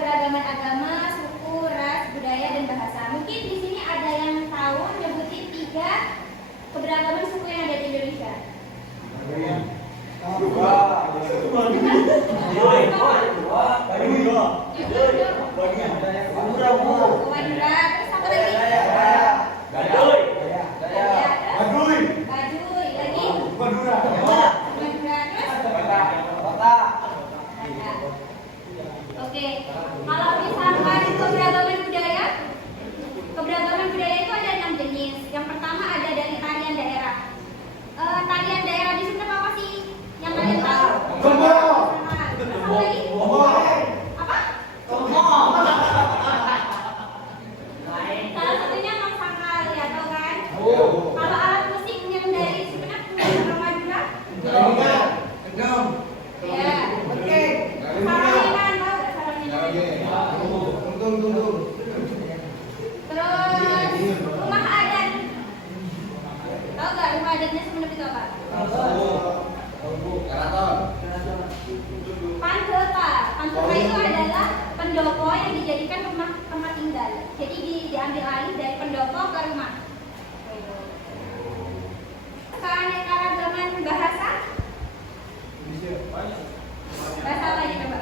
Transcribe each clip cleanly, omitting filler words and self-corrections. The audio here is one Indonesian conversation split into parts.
keberagaman agama, suku, ras, budaya, dan bahasa. Mungkin di sini ada yang tahu nyebutin 3 keberagaman suku yang ada di Indonesia. Madura, terus apa lagi? Baduy, lagi? Madura, terus? Batak. Oke, kalau misalkan keberagaman budaya itu ada 6 jenis. Yang pertama ada dari tarian daerah. Tarian daerah di sini apa sih? Yang kalian tahu? Apa lagi? Apa? Salah satunya mangsakal, ya tahu kan? Kalau alat musik yang dari Sumenep, Madura? Ya. Saranghenan, tahu nggak saranghenan? Terus rumah adat. Tahu nggak rumah adatnya Sumenep itu apa? Pantura itu adalah pendopo yang dijadikan rumah tempat tinggal. Jadi diambil alih dari pendopo ke rumah. Keanekaragaman bahasa. Bahasa apa aja coba?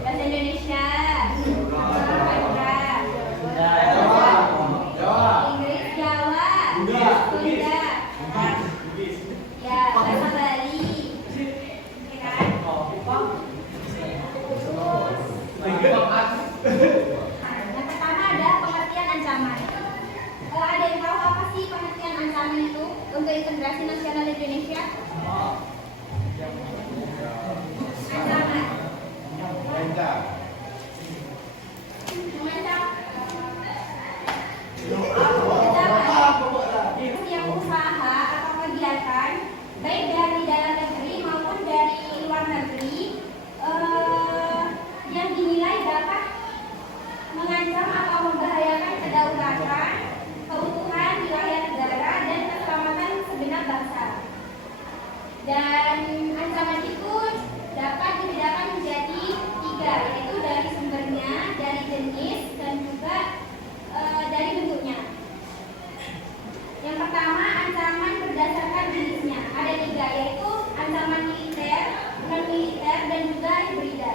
Bahasa Indonesia. Bahasa Inggris, Jawa, Sunda. Ya, bahasa Bali. Yang pertama ada pengertian ancaman. Ada yang tahu apa sih pengertian ancaman itu untuk integrasi nasional Indonesia? Ancaman. Yang usaha atau kegiatan baik dari dalam negeri maupun dari luar negeri yang dinilai dapat mengancam atau membahayakan kedaulatan, keutuhan wilayah negara, dan keselamatan segenap bangsa. Dan ancaman itu dapat dibedakan menjadi 3, yaitu dari sumbernya, dari jenis, dan juga dari bentuknya. Yang pertama, ancaman berdasarkan jenisnya. Ada 3, yaitu ancaman militer, non-militer, dan juga hibrida.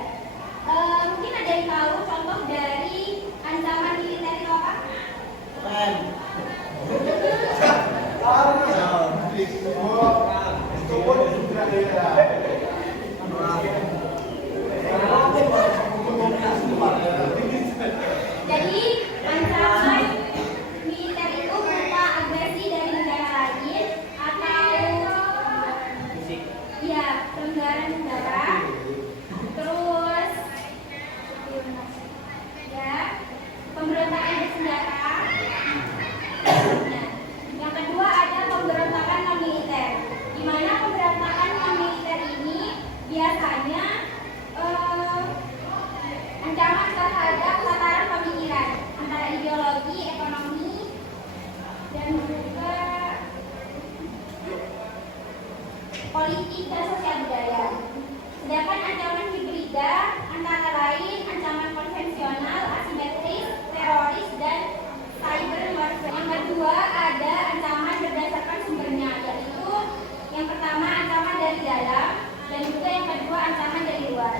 Mungkin ada yang tahu contoh dari ancaman militer itu apa? Jadi ancaman militer itu berupa agresi dari negara lain atau ya pelanggaran negara. Terus ya pemberontakan bersenjata. Nah, yang kedua ada pemberontakan non militer, di mana pemberontakan non militer ini biasanya ancaman terhadap tataran pemikiran antara ideologi, ekonomi, dan juga politik dan sosial budaya. Sedangkan ancaman hibrida antara lain ancaman konvensional, asimetris, teroris, dan cyber warfare. Yang kedua ada ancaman berdasarkan sumbernya, yaitu yang pertama ancaman dari dalam dan juga yang kedua ancaman dari luar.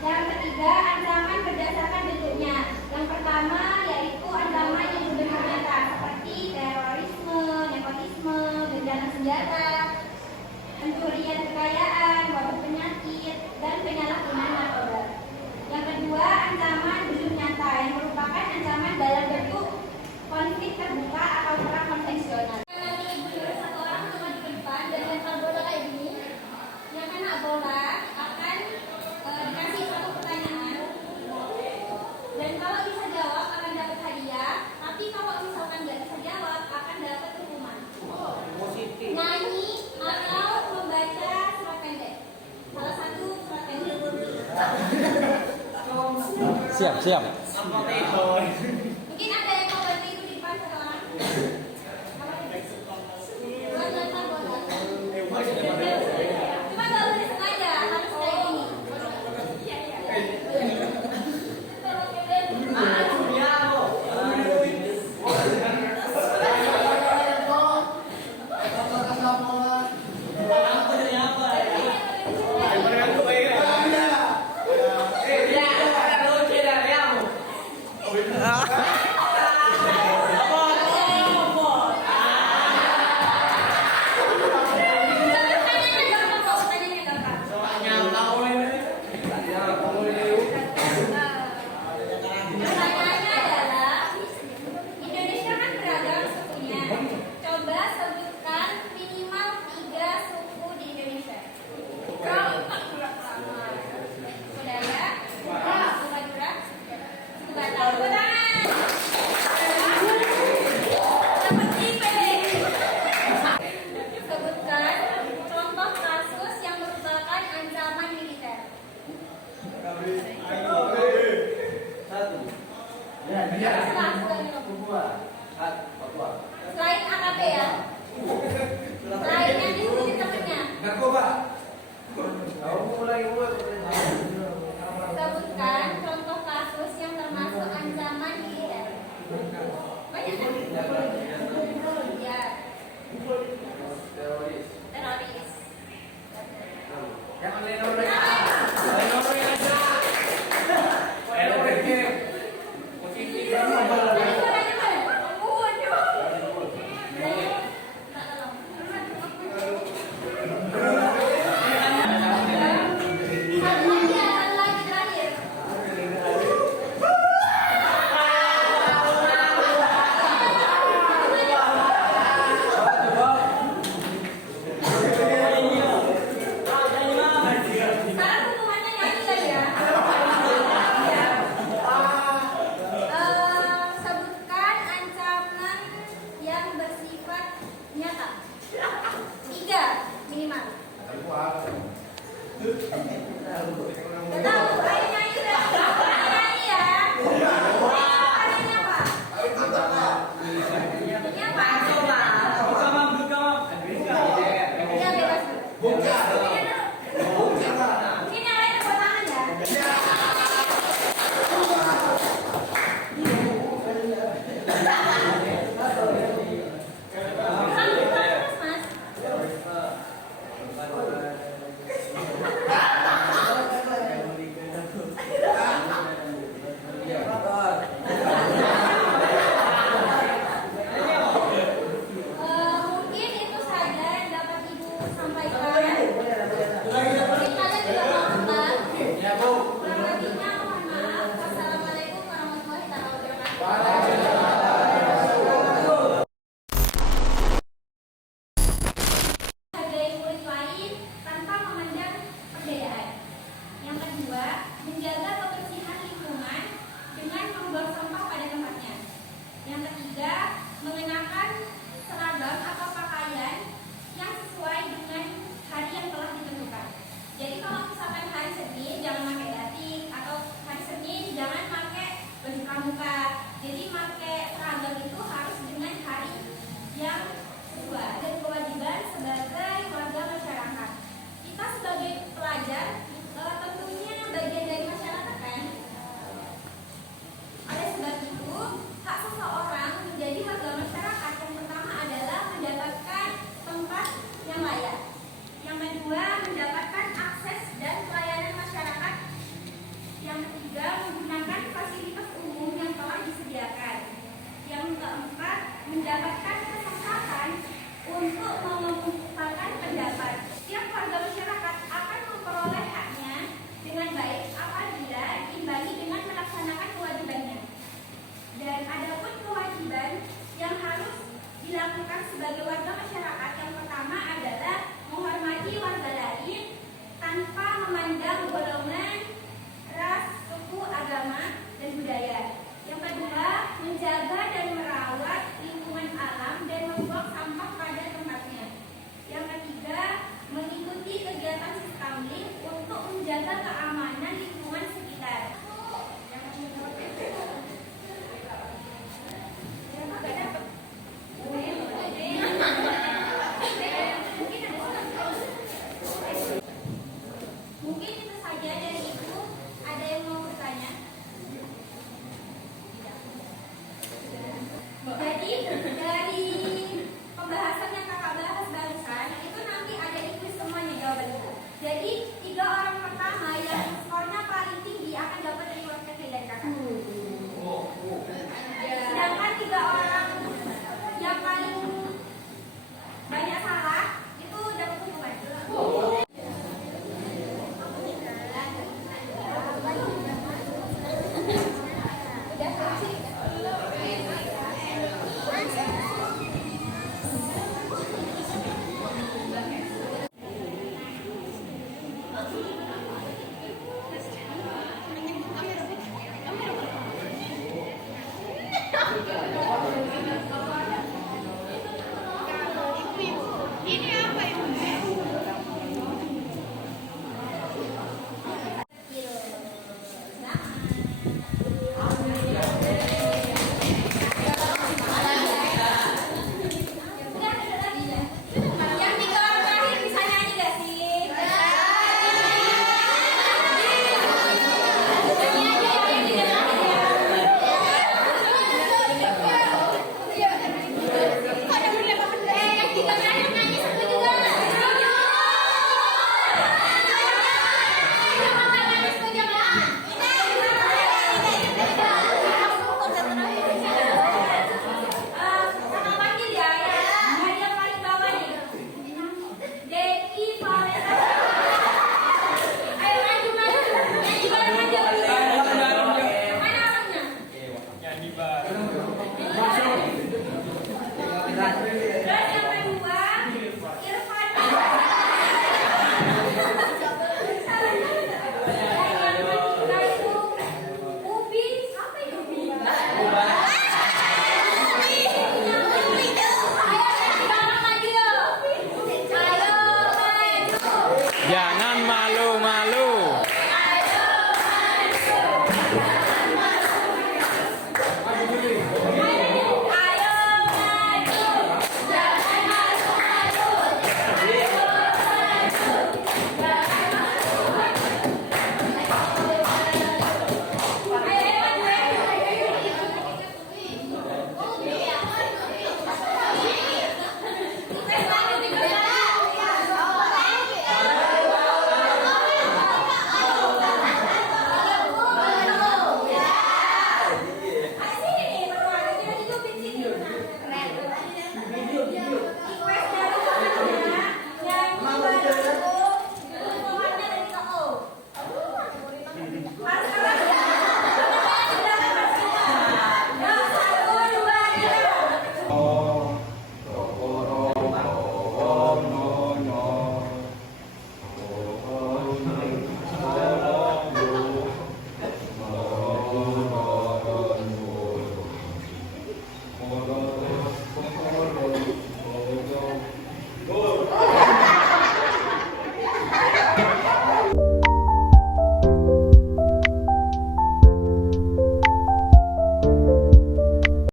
Yang ketiga ancaman berdasarkan bentuknya. Yang pertama yaitu ancaman yang berbentuk nyata seperti terorisme, nepotisme, bencana senjata, pencurian kekayaan, wabah penyakit, dan penyalahgunaan narkoba. Yang kedua ancaman belum nyata yang merupakan ancaman dalam bentuk konflik terbuka atau perang konvensional. Satu orang cuma di depan dan lempar bola kayak gini. Yang kena bola akan dikasih satu pertanyaan. Dan kalau bisa jawab akan dapat hadiah. Tapi kalau misalkan nggak bisa jawab akan dapat hukuman. Nyanyi atau membaca surat pendek. Salah satu surat pendek. Siap. Mungkin ada yang mau bantu itu di depan satu orang. Buat lempar bola. Cuma nggak boleh sengaja, harus kayak gini. Ya.